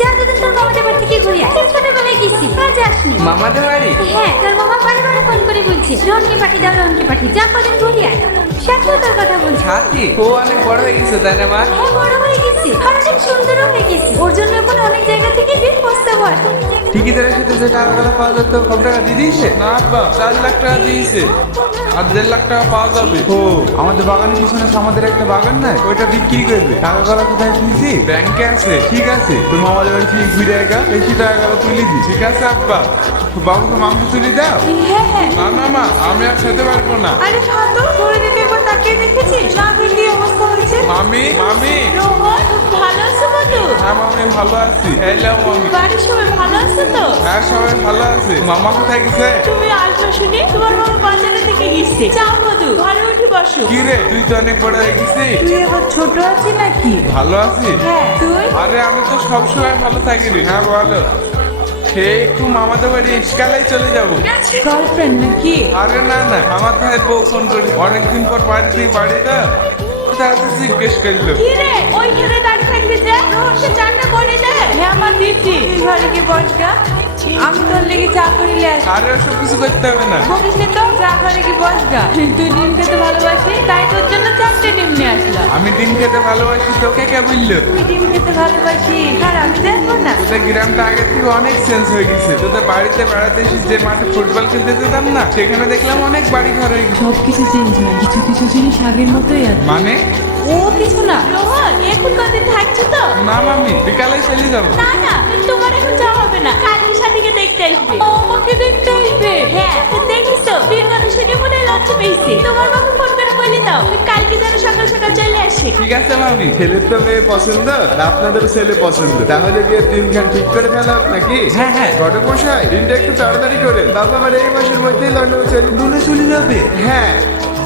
যা দুদিন তোর মামাদের বাড়ি থেকে ঘুরে আয়। ছোটবেলায় গেছি, আজ আসনি। মামাদের বাড়ি? হ্যাঁ, তোর মামা বারে বারে ফোন করে বলছে রনকে পাঠিয়ে দাও, রনকে পাঠিয়ে যা, কদিন ঘুরে আয়। সাথেও তোর কথা বলছে। সাথী ও অনেক বড় হয়ে গেছে তাই না মা? হ্যাঁ, বড় হয়ে গেছে আর অনেক সুন্দরও হয়ে গেছে। ওর জন্য এখন অনেক জায়গা থেকে বিল প্রস্তাব আসে। ঠিকাদারের সাথে যে টাকাগুলো পাওয়া যেত সব টাকা দিয়ে দিয়েছে? না আব্বা, 4 লাখ টাকা দিয়েছে আর 1.5 লাখ টাকা পাওয়া যাবে। ও আমাদের বাগানের পিছনে আমাদের একটা বাগান নাই, ওইটা বিক্রি করবে। টাকাগুলো কোথায় তুলছি? ব্যাংকে আছে। ঠিক আছে, তোর মামাদের বাড়ি থেকে ঘুরে একা বেশি টাকাগুলো তুলে দি। ঠিক আছে আব্বা। বাবুকে মাংস তুলে দাও। হ্যাঁ হ্যাঁ। না না মা, আমি আর খেতে পারবো না। আরে খাতো, তোর দিকে একবার তাকিয়ে দেখেছিস না, কি অবস্থা হয়েছে? মামি মামি। রোহন, ভালো আছো বলো? হ্যাঁ মামি, ভালো আছি। হ্যালো মামি। বাড়ির সবাই ভালো আছে তো? হ্যাঁ সবাই ভালো আছে। মামা কোথায় গেছে? তুমি আসবে শুনে তোমার বাবা বাজারে থেকে গেছে। যাও মধু, ঘরে উঠে বসো। কি রে, তুই তো অনেক বড় হয়ে গেছিস। তুই এবার ছোট আছিস নাকি? ভালো আছিস? হ্যাঁ, তুই? আরে আমি তো সবসময় ভালো থাকি রে। হ্যাঁ বলো। সে একটু মামাদের বাড়ি ইস্কালাই চলে যাবো। গার্লফ্রেন্ড নাকি? আরে না না, আমার ভাইয়ের বউ ফোন করি অনেকদিন পর বাড়ি থেকে বাড়ি তো তাহলে জিজ্ঞেস করলো। কি রে, ওইখানে দাঁড়িয়ে থাকবি যে? রোহনকে চাটা করে দে। হ্যাঁ আমার দিদি, তুই ঘরে গিয়ে বস গা। আমি তোর লেগে চা করিলে আসি। আরে ওসব কিছু করতে হবে না। বকিস নে তো, চা ঘরে গিয়ে বস গা। তুই ডিম খেতে ভালোবাসি, তাই তোর জন্য 4টে ডিম নিয়ে আসলাম। আমি ডিম খেতে ভালোবাসি, তোকে কে বললো? তুই ডিম খেতে ভালোবাসি আর আমি দেখবো না? তোদের গ্রামটা আগের থেকে অনেক চেঞ্জ হয়ে গেছে। তোদের বাড়িতে বেড়াতে এসে যে মাঠে ফুটবল খেলতে যেতাম না, সেখানে দেখলাম অনেক বাড়ি ঘর হয়ে গেছে। সবকিছু চেঞ্জ হয়, কিছু কিছু জিনিস আগের মতোই আছে। মানে? ও কিছু না। রোহন, এখন কদিন থাকছো তো? না মামি, বিকালে চলে যাবো। না না, তোমার এখন যাওয়া হবে না। কালকে সাথীকে দেখতে আসবে। ও আমাকে দেখতে আসবে? হ্যাঁ, দেখিস তো বিয়ের কথা শুনে মনে হয় লজ্জা পেয়েছে। তোমার বাবা ফোন করে বলে দাও কালকে যেন সকাল সকাল চলে আসে। ঠিক আছে মামি। ছেলের তো মেয়ে পছন্দ আর আপনাদের ছেলে পছন্দ, তাহলে বিয়ের দিনখান ঠিক করে ফেলা নাকি? হ্যাঁ হ্যাঁ। ঘটক মশাই, দিনটা একটু তাড়াতাড়ি করে। বাবা আমার এই মাসের মধ্যেই লন্ডনে চলে যাবে। হ্যাঁ,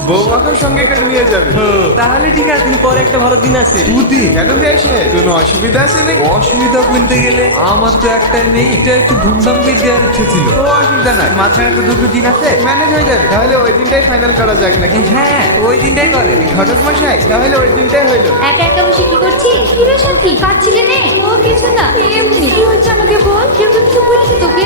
বৌমাকেও সঙ্গে করে নিয়ে যাবে। তাহলে ঠিক আছে, দিন পরে একটা ভালো দিন আছে। দুদিন কেন এসে কোনো অসুবিধা আছে নাকি? অসুবিধা বলতে গেলে আমার তো একটা নেই, এটা একটু ধুমধাম করে দেওয়ার ইচ্ছে ছিল। কোনো অসুবিধা নাই, মাঝখানে তো দুটো দিন আছে, ম্যানেজ হয়ে যাবে। তাহলে ওই দিনটাই ফাইনাল করা যাক নাকি? হ্যাঁ ওই দিনটাই করে। ঘটক মশাই, তাহলে ওই দিনটাই হইলো। একা একা বসে কি করছিস? কি রে সাথী, কাঁদছিলে নে? ও কিছু না, এমনি। কি হচ্ছে আমাকে বল। কেউ তো কিছু বলেছে তোকে?